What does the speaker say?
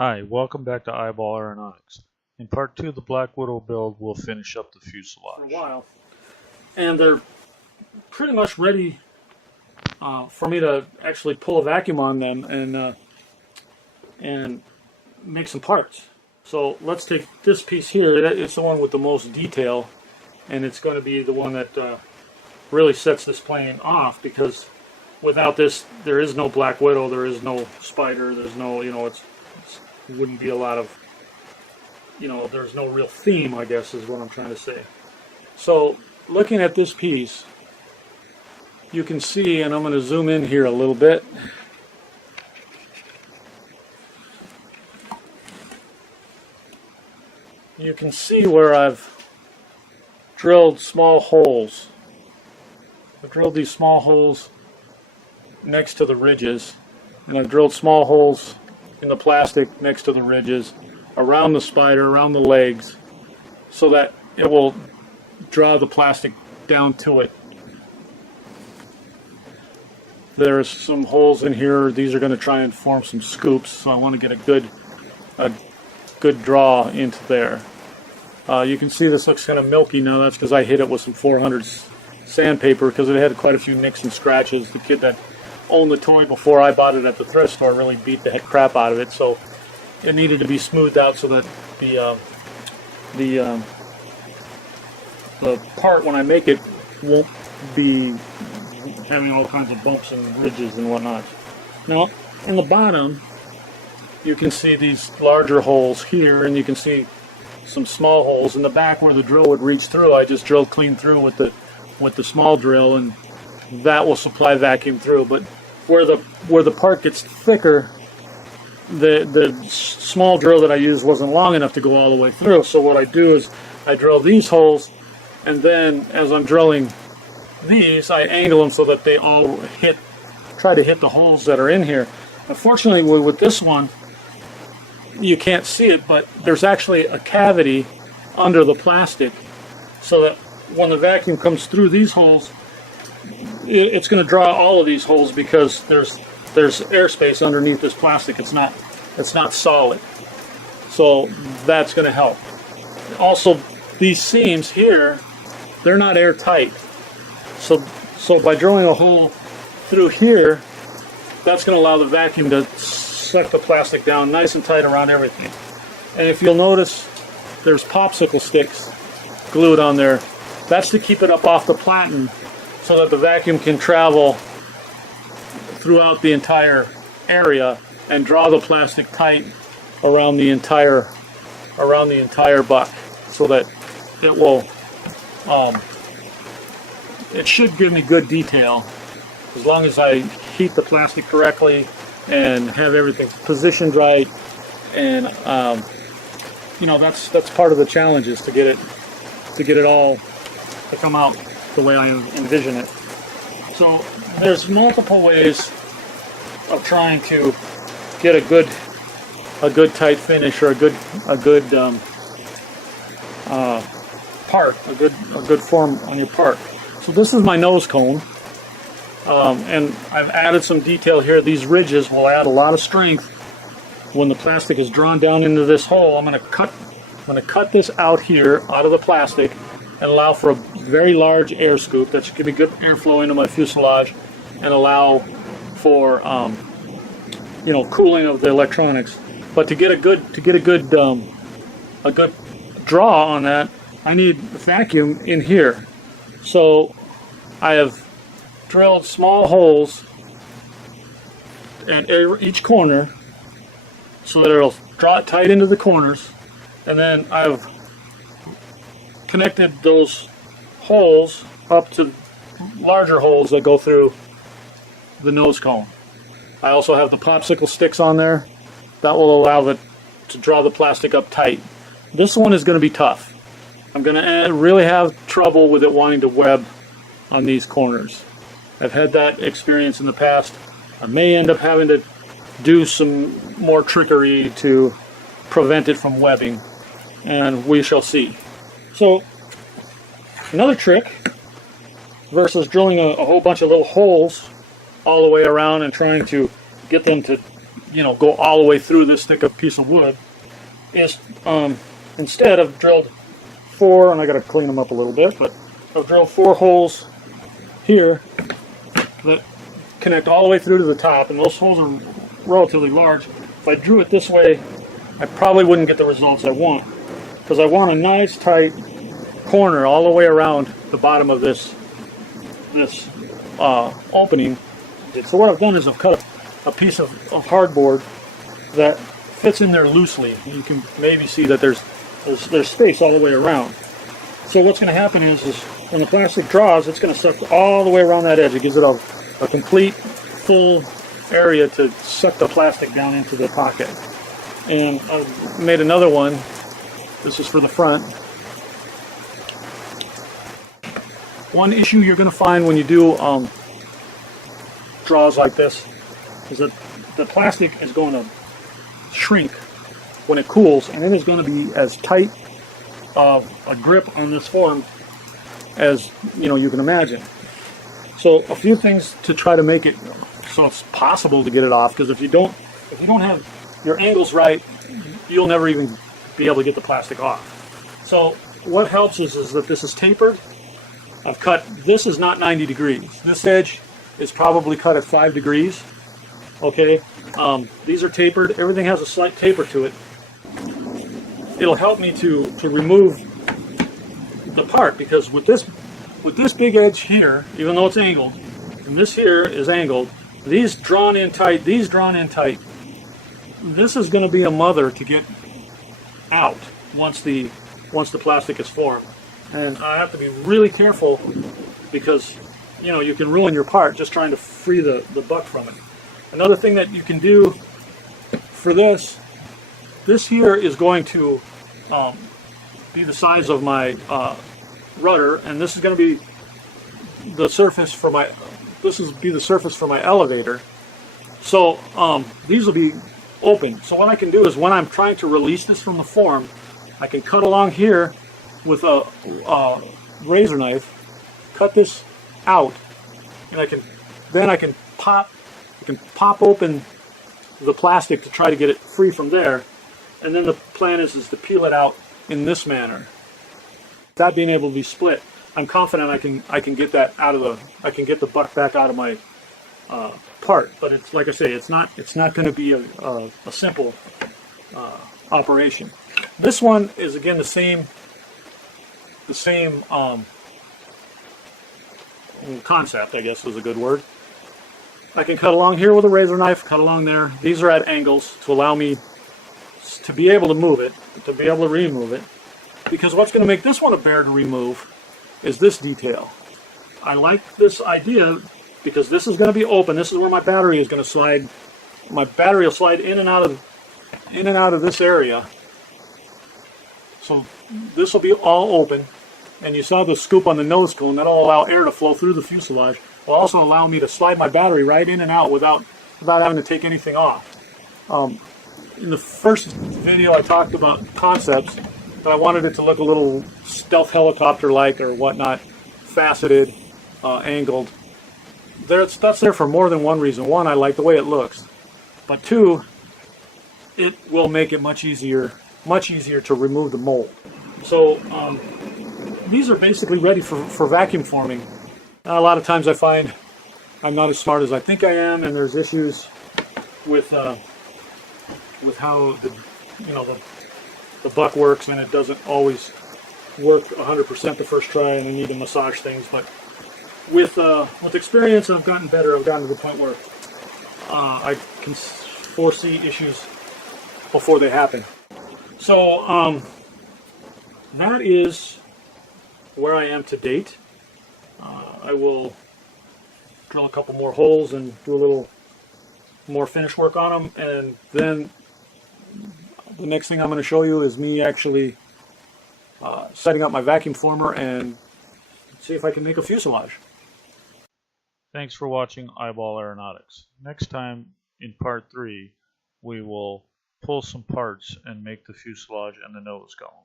Hi, welcome back to Eyeball Aeronautics. In part 2 of the Black Widow build, we'll finish up the For a fuselage. while, and they're pretty much ready for me to actually pull a vacuum on them and make some parts. So let's take this piece here. It's the one with the most detail, and it's going to be the one that really sets this plane off, because without this, there is no Black Widow, there is no Spider, there's no, it wouldn't be a lot of, there's no real theme, I guess, is what I'm trying to say. So, looking at this piece, you can see, and I'm going to zoom in here a little bit. You can see where I've drilled small holes. I've drilled these small holes next to the ridges, and I've drilled small holes in the plastic next to the ridges, around the spider, around the legs, so that it will draw the plastic down to it. There's some holes in here. These are going to try and form some scoops, so I want to get a good draw into there. You can see this looks kind of milky now. That's because I hit it with some 400 sandpaper, because it had quite a few nicks and scratches. The kid that owned the toy before I bought it at the thrift store really beat the heck crap out of it, so it needed to be smoothed out so that the part, when I make it, won't be having all kinds of bumps and ridges and whatnot. Now, in the bottom, you can see these larger holes here, and you can see some small holes in the back where the drill would reach through. I just drilled clean through with the small drill, and that will supply vacuum through. But where the part gets thicker, the small drill that I used wasn't long enough to go all the way through. So what I do is I drill these holes, and then as I'm drilling these, I angle them so that they all try to hit the holes that are in here. Unfortunately, with this one, you can't see it, but there's actually a cavity under the plastic, so that when the vacuum comes through these holes, it's going to draw all of these holes, because there's airspace underneath this plastic. It's not solid, so that's going to help. Also, these seams here, they're not airtight, so by drilling a hole through here, that's going to allow the vacuum to suck the plastic down nice and tight around everything. And if you'll notice, there's popsicle sticks glued on there. That's to keep it up off the platen, so that the vacuum can travel throughout the entire area and draw the plastic tight around the entire buck, so that it will it should give me good detail, as long as I heat the plastic correctly and have everything positioned right. And that's part of the challenge, is to get it all to come out the way I envision it. So there's multiple ways of trying to get a good tight finish, or a good part, a good form on your part. So this is my nose cone, and I've added some detail here. These ridges will add a lot of strength when the plastic is drawn down into this hole. I'm going to cut this out here, out of the plastic, and allow for a very large air scoop that should give me good airflow into my fuselage, and allow for cooling of the electronics. But to get a good draw on that, I need vacuum in here. So I have drilled small holes at each corner, so that it'll draw it tight into the corners, and then I've connected those holes up to larger holes that go through the nose cone. I also have the popsicle sticks on there. That will allow it to draw the plastic up tight. This one is going to be tough. I'm going to really have trouble with it wanting to web on these corners. I've had that experience in the past. I may end up having to do some more trickery to prevent it from webbing, and we shall see. So, another trick, versus drilling a whole bunch of little holes all the way around and trying to get them to go all the way through this thick of piece of wood, is instead I've drilled 4, and I got to clean them up a little bit, but I've drilled 4 holes here that connect all the way through to the top, and those holes are relatively large. If I drew it this way, I probably wouldn't get the results I want, because I want a nice tight corner all the way around the bottom of this opening. So what I've done is I've cut a piece of hardboard that fits in there loosely. You can maybe see that there's space all the way around. So what's going to happen is when the plastic draws, it's going to suck all the way around that edge. It gives it a complete full area to suck the plastic down into the pocket. And I've made another one. This is for the front. One issue you're going to find when you do draws like this is that the plastic is going to shrink when it cools, and it is going to be as tight of a grip on this form as you can imagine. So a few things to try to make it so it's possible to get it off, because if you don't have your angles right, you'll never even be able to get the plastic off. So what helps is that this is tapered. I've cut, this is not 90 degrees. This edge is probably cut at 5 degrees. Okay, these are tapered. Everything has a slight taper to it. It'll help me to remove the part, because with this big edge here, even though it's angled, and this here is angled, these drawn in tight, these drawn in tight, this is going to be a mother to get out once the plastic is formed. And I have to be really careful, because you can ruin your part just trying to free the buck from it. Another thing that you can do for this here is going to be the size of my rudder, and this is going to be the surface for my elevator. So these will be open. So what I can do is, when I'm trying to release this from the form, I can cut along here with a razor knife, cut this out, and I can pop open the plastic to try to get it free from there. And then the plan is to peel it out in this manner. That being able to be split, I'm confident I can get that out of I can get the buck back out of my part. But it's like I say, it's not going to be a simple operation. This one is again the same concept, I guess is a good word. I can cut along here with a razor knife, cut along there. These are at angles to allow me to be able to move it, to be able to remove it. Because what's going to make this one a bear to remove is this detail. I like this idea because this is going to be open. This is where my battery is going to slide. My battery will slide in and out of this area. So this will be all open. And you saw the scoop on the nose cone. That'll allow air to flow through the fuselage. Will also allow me to slide my battery right in and out without having to take anything off. In the first video I talked about concepts, but I wanted it to look a little stealth helicopter-like or whatnot, faceted, angled. That's there for more than one reason. One, I like the way it looks. But two, it will make it much easier to remove the mold. So these are basically ready for vacuum forming. A lot of times I find I'm not as smart as I think I am, and there's issues with how the buck works, and it doesn't always work 100% the first try, and I need to massage things. But with experience, I've gotten better. I've gotten to the point where I can foresee issues before they happen. So that is where I am to date. I will drill a couple more holes and do a little more finish work on them, and then the next thing I'm going to show you is me actually setting up my vacuum former and see if I can make a fuselage. Thanks for watching Eyeball Aeronautics. Next time, in part 3, we will pull some parts and make the fuselage and the nose cone.